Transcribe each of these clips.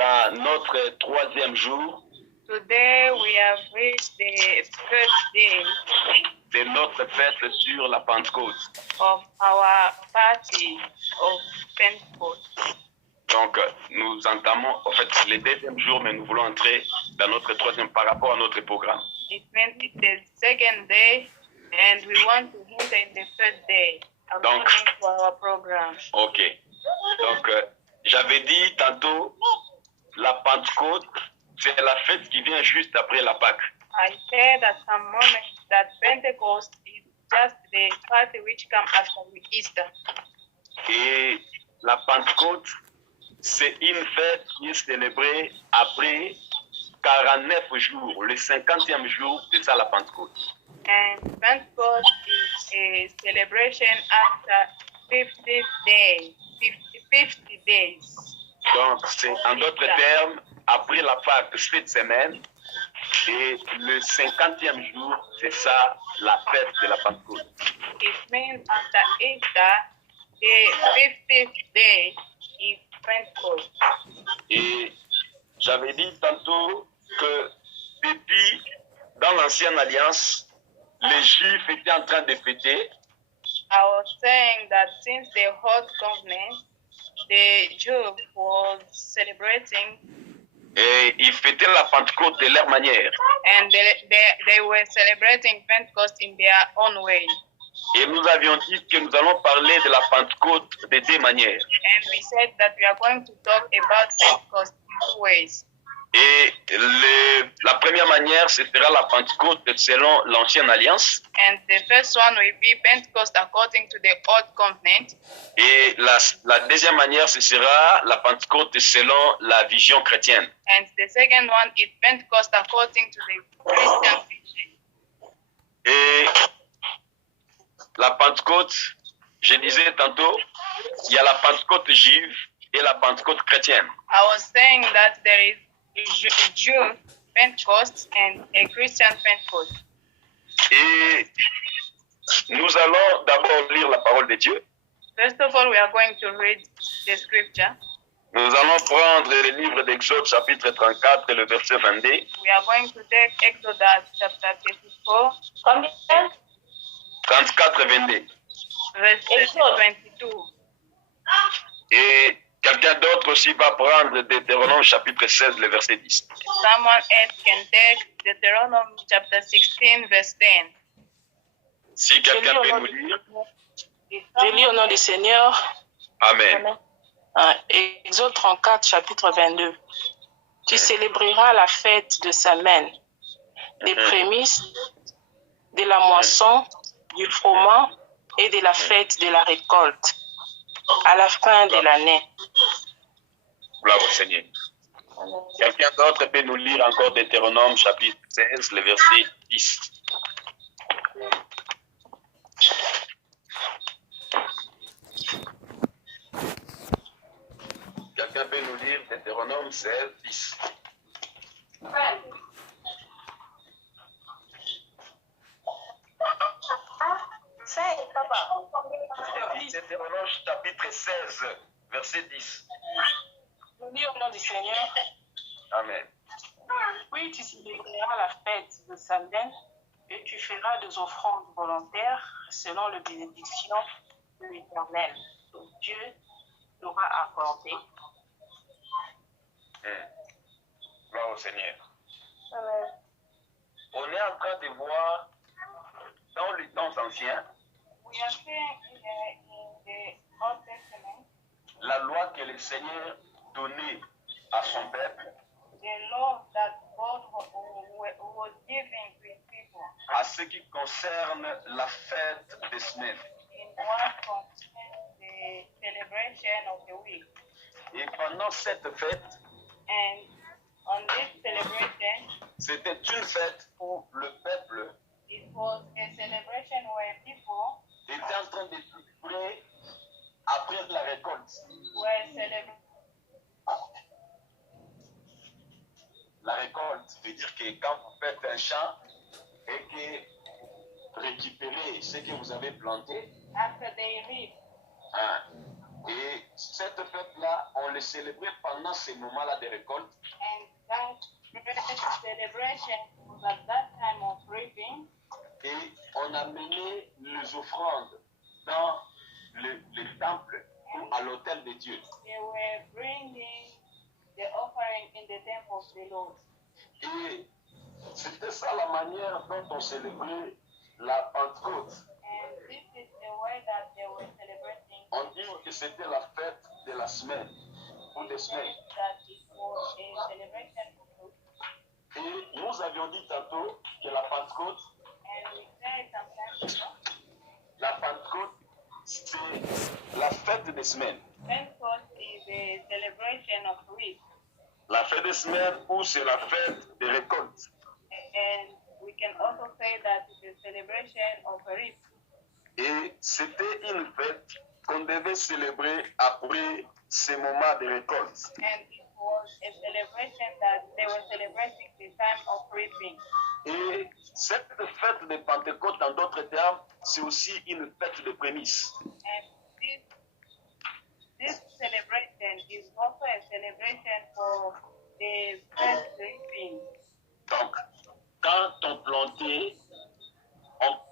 dans notre troisième jour Today we have reached the first day de notre fête sur la Pentecôte. of our party of Pentecost. Donc, nous entamons en fait le deuxième jour, mais nous voulons entrer dans notre troisième par rapport à notre programme. It means it's the second day, and we want to enter in the third day according to our program. Ok. Donc, j'avais dit tantôt, la Pentecôte, c'est la fête qui vient juste après la Pâque. I said at some moment that Pentecost is just the party which comes after Easter. Et la Pentecôte, c'est une fête qui est célébrée après 49 jours, le 50e jour de ça la Pentecôte. And Pentecost is a celebration after 50 days. 50 days. Donc, c'est en d'autres termes, après la Pâque, 7 semaines, et le 50e jour, c'est ça la fête de la Pentecôte. It means after Easter, the 50th day is Pentecost. Et j'avais dit tantôt que depuis, dans l'Ancienne Alliance, les Juifs étaient en train de fêter I was saying that since the Old Covenant, the Jews was celebrating et ils fêtaient la Pentecôte de leur manière. and they were celebrating Pentecost in their own way. Et nous avions dit que nous allons parler de la Pentecôte de deux manières. And we said that we are going to talk about Pentecost in two ways. Et la première manière, ce sera la Pentecôte selon l'Ancienne Alliance. And the first one will be Pentecost according to the Old Covenant. Et la deuxième manière, ce sera la Pentecôte selon la vision chrétienne. And the second one is Pentecost according to the Christian vision. Et la Pentecôte, je disais tantôt, il y a la Pentecôte juive et la Pentecôte chrétienne. I was saying that there is a Jew Pentecost and a Christian Pentecost. Et nous allons d'abord lire la parole de Dieu. First of all, we are going to read the scripture. Nous allons prendre le livre d'Exode, chapitre 34, le verset 22. We are going to take Exodus chapter 34, 34, 22. verse 22. Et quelqu'un d'autre aussi va prendre Deutéronome, chapitre 16, le verset 10. Someone else can take Deuteronomy chapter 16, verse 10. Si quelqu'un peut nous lire. Je lis au nom du Seigneur. Amen. Exode 34, chapitre 22. Tu célébreras la fête de Semaine, des prémices, de la moisson, du froment et de la fête de la récolte, à la fin de l'année. Gloire au Seigneur. Quelqu'un d'autre peut nous lire encore Deutéronome, chapitre 16, le verset 10. Quelqu'un peut nous lire Deutéronome 16, 10. Deutéronome chapitre 16, verset 10. Je lis au nom du Seigneur. Amen. Oui, tu célébreras la fête de Semaine et tu feras des offrandes volontaires selon les bénédictions de l'Éternel, ton Dieu t'aura accordé. Gloire au Seigneur. Amen. On est en train de voir dans les temps anciens We are saying in the Old Testament, la loi que le Seigneur donnait à son peuple the law that God was giving to his people à ce qui concerne la fête des semaines. in what concerns the celebration of the week. Et pendant cette fête, And on this celebration, c'était une fête où le peuple it was a celebration where people était en train de célébrer après la récolte. were celebrating. La récolte veut dire que quand vous faites un champ et que récupérez ce que vous avez planté, After they reap, hein, Et cette fête-là, on le célébrait pendant ces moments-là de récolte. And that celebration was at that time of reaping. Et on amenait les offrandes dans le temple ou à l'autel de Dieu. They were bringing the offering in the temple of the Lord. Et c'était ça la manière dont on célébrait la Pentecôte. And this is the way that they were celebrating. On dit que c'était la fête de la semaine ou des semaines. That it was a celebration of the Et nous avions dit tantôt que la Pentecôte, And we said sometimes, la Pentecôte, c'est la fête des semaines. Pentecost is a celebration of weeks. La fête des semaines ou c'est la fête des récoltes. And we can also say that it's a celebration of a reap. Et c'était une fête qu'on devait célébrer après ces moments de récolte. And it was a celebration that they were celebrating the time of reaping. Et cette fête de Pentecôte, en d'autres termes, c'est aussi une fête de prémices. And this celebration is also a celebration for the first reaping. Donc, quand on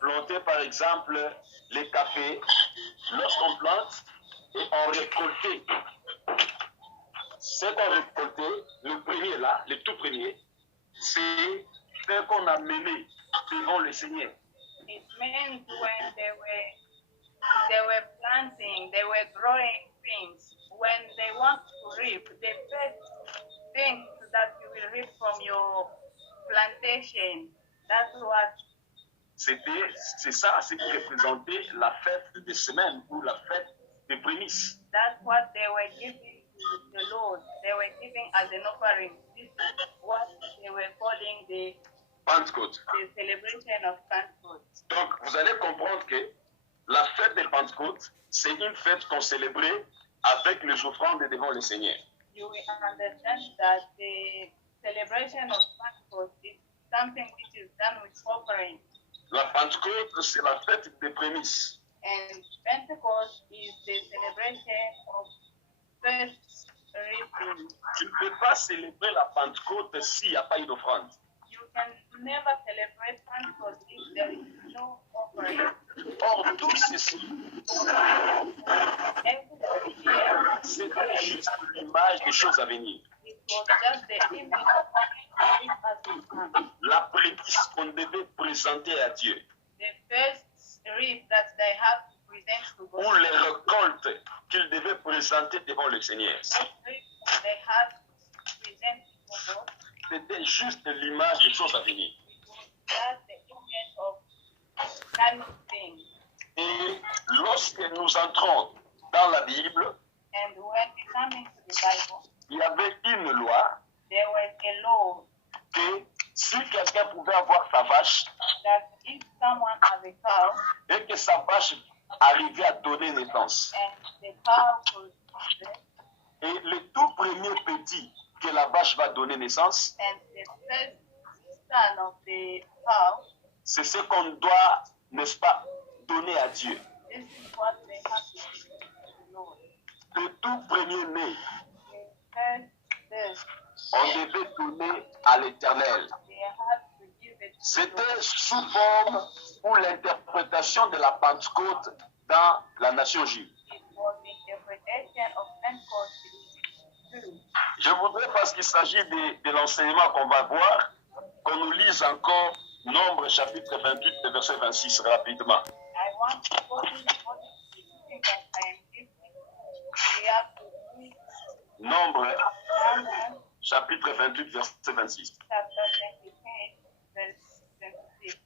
plantait par exemple les cafés, lorsqu'on plante et on récoltait, ce qu'on récoltait, le premier là, le tout premier, c'est ce qu'on a mené devant le Seigneur. It means when they were planting, they were growing things. When they want to reap, the first things that you will reap from your plantation, that's what C'est ça, ce qui représentait la fête des semaines ou la fête des prémices. that's what they were giving to the Lord. They were giving as an offering. This is what they were calling the Pentecôte. celebration of Pentecost. Donc, vous allez comprendre que la fête de Pentecôte, c'est une fête qu'on célébrait avec les offrandes devant le Seigneur. You will understand that the celebration of Pentecost is something which is done with offering. La Pentecôte, c'est la fête des prémices. And Pentecost is the celebration of first reaping. Tu ne peux pas célébrer la Pentecôte s'il n'y a pas une offrande. You can never celebrate Pentecost if there is no offering. Or, tout ceci, Every year, c'était juste l'image des choses à venir. it was just the image of it as it comes. La prémisse qu'on devait présenter à Dieu, The first reap that they have to present to ou God. les récoltes qu'ils devaient présenter devant le Seigneur. First reap they had to present to God. C'était juste l'image des choses à venir. That's the image of coming things. Et lorsque nous entrons dans la Bible, And when we come into the Bible, il y avait une loi there was a law que si quelqu'un pouvait avoir sa vache that if someone has a cow et que sa vache arrivait à donner naissance, and the cow was et le tout premier petit que la vache va donner naissance, and the first son of the cow, c'est ce qu'on doit, n'est-ce pas, donner à Dieu. this is what they have to give to the Lord. Le tout premier né, The first on devait donner à l'Éternel. they had to give it to the Lord. C'était sous forme ou l'interprétation de la Pentecôte dans la nation juive. It was the interpretation of Pentecost too. Je voudrais, parce qu'il s'agit de l'enseignement qu'on va voir, qu'on nous lise encore Nombre chapitre 28, verset 26 rapidement. I want to go to the teaching that I am giving. We have to read Nombre Numbers chapitre 28, verset 26. chapter 28, verse 26.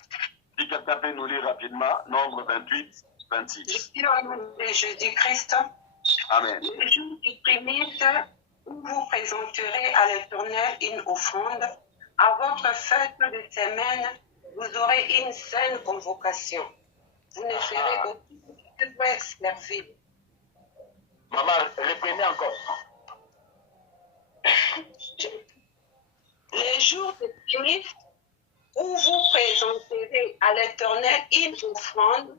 Si quelqu'un peut nous lire rapidement, Nombre 28, 26. Le Jésus-Christ, Amen. le jour du prémisse où vous présenterez à l'Éternel une offrande, à votre fête de semaine, vous aurez une saine convocation. Vous ne serez aucun servile. Maman, reprenez encore. Les jours de prémisse où vous présenterez à l'Éternel une offrande,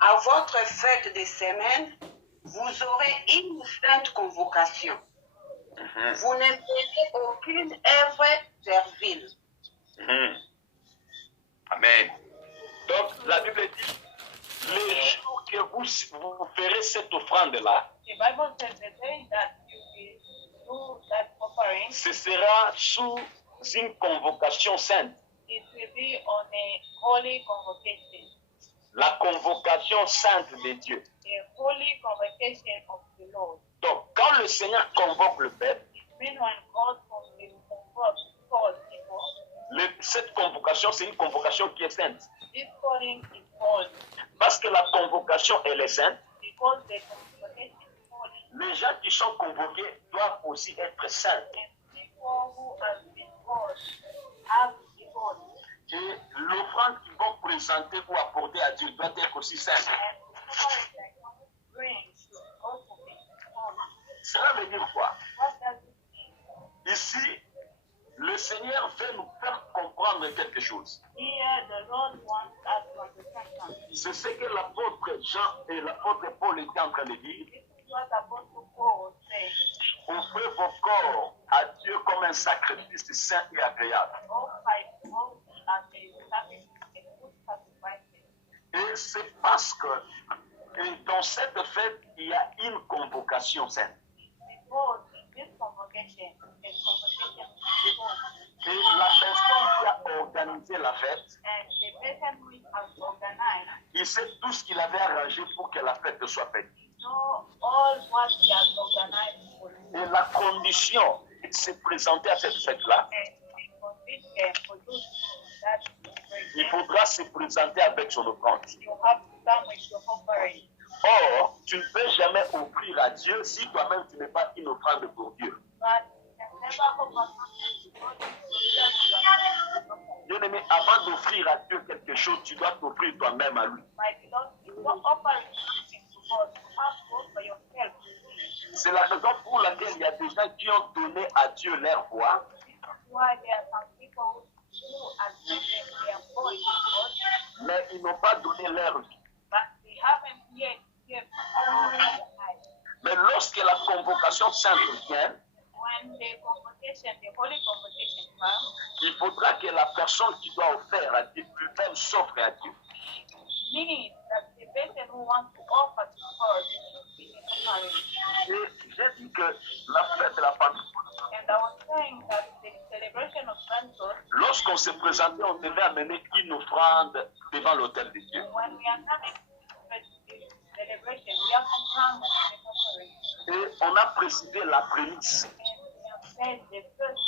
à votre fête de semaine, vous aurez une sainte convocation. Vous ne ferez aucune œuvre servile. Amen. Donc, la Bible dit, les jours que vous ferez cette offrande-là, The Bible says the day that you will do that offering, ce sera sous une convocation sainte. it will be on a holy convocation. La convocation sainte de Dieu. A holy convocation of the Lord. Donc, quand le Seigneur convoque le peuple, It means when God convokes people, cette convocation, c'est une convocation qui est sainte. this calling is holy. Parce que la convocation, elle est sainte, Because the convocation is holy. les gens qui sont convoqués doivent aussi être saints. And people who have been called have to be holy. Et l'offrande qu'ils vont présenter ou apporter à Dieu doit être aussi sainte. And the offering that God brings should also be holy. Cela veut dire quoi? What does it mean? Ici, le Seigneur veut nous faire comprendre quelque chose. Here, the Lord wants us to understand something. C'est ce que l'apôtre Jean et l'apôtre Paul étaient en train de dire. This is what Apostle Paul said. Offrez vos corps à Dieu comme un sacrifice saint et agréable. Offer holy as a sacrifice, a good sacrifice. Et c'est parce que dans cette fête, il y a une convocation sainte. Because in this convocation, a convocation is holy. Et la personne qui a organisé la fête, And the person who has organized, il sait tout ce qu'il avait arrangé pour que la fête soit faite. know all what he has organized for you. Et la condition de se présenter à cette fête-là, And the condition for you that il celebration, faudra se présenter avec son offrande. you have to come with your offering. Or, tu ne peux jamais offrir à Dieu si toi-même tu n'es pas une offrande pour Dieu. But you can never offer something to God if yourself you are not an offering. Bien-aimé, avant d'offrir à Dieu quelque chose, tu dois t'offrir toi-même à lui. My beloved, before offering something to God, you have to offer yourself to Him. C'est la raison pour laquelle il y a des gens qui ont donné à Dieu leur voix, This is why there are some people who are giving their voice to God, mais ils n'ont pas donné leur vie. but they haven't yet given all their life. Mais lorsque la convocation sainte vient, When the convocation, the holy convocation comes, il faudra que la personne qui doit offrir à Dieu lui-même s'offre à Dieu. meaning that the person who wants to offer to God should be in offering. Et j'ai dit que la fête de la Pentecôte, And I was saying that the celebration of Pentecost, lorsqu'on se présentait, on devait amener une offrande devant l'autel de Dieu. when we are coming to this celebration, we have to come with the offering. Et on a précisé la prémisse. And we have said the first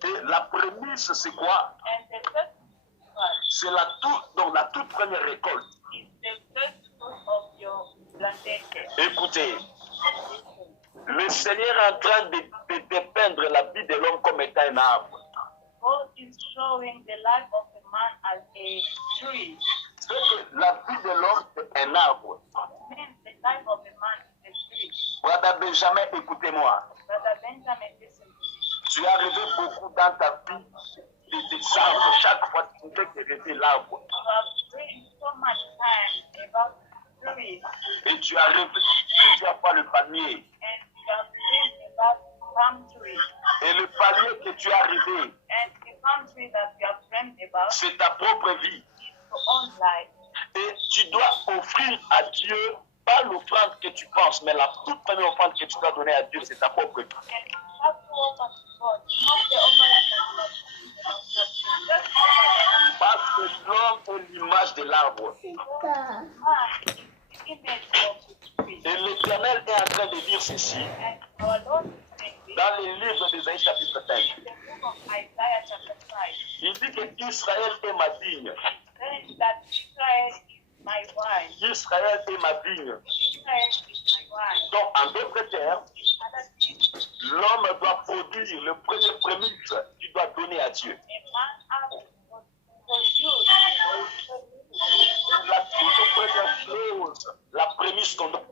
fruit. Et la prémisse, c'est quoi? And the first fruit C'est la toute première récolte. is the first fruit of your plantation. Écoutez, le Seigneur est en train de dépeindre la vie de l'homme comme étant un arbre. God is showing the life of the man as a tree. C'est que la vie de l'homme est un arbre. It means the life of the man is a tree. Brother Benjamin, écoutez-moi. Brother Benjamin, listen to me. Tu as rêvé beaucoup dans ta vie des arbres. Chaque fois que tu ne fais que rêver l'arbre. You have spent so much time about trees, Et tu as rêvé plusieurs fois le palmier. and you have dreamed about palm trees. Et le palmier que tu as rêvé, And the palm tree that you have dreamed about c'est ta propre vie. is your own life. Et tu dois offrir à Dieu, pas l'offrande que tu penses, mais la toute première offrande que tu dois donner à Dieu, c'est ta propre vie. And you have to offer to God, not the offering that you have given about God, just offering. Parce que l'homme est l'image de l'arbre. Man is the image of the tree. Et l'Éternel est en train de dire ceci And our Lord is saying this dans le livre d'Ésaïe chapitre 5. in the book of Isaiah chapter 5. Il dit que Israël est ma vigne. Saying that Israel is my wife. Israël est ma vigne. Israel is my wife. Donc, en d'autres termes, In other things, l'homme doit produire le premier prémisse qu'il doit donner à Dieu. a man has to produce La toute première chose, la prémisse qu'on doit.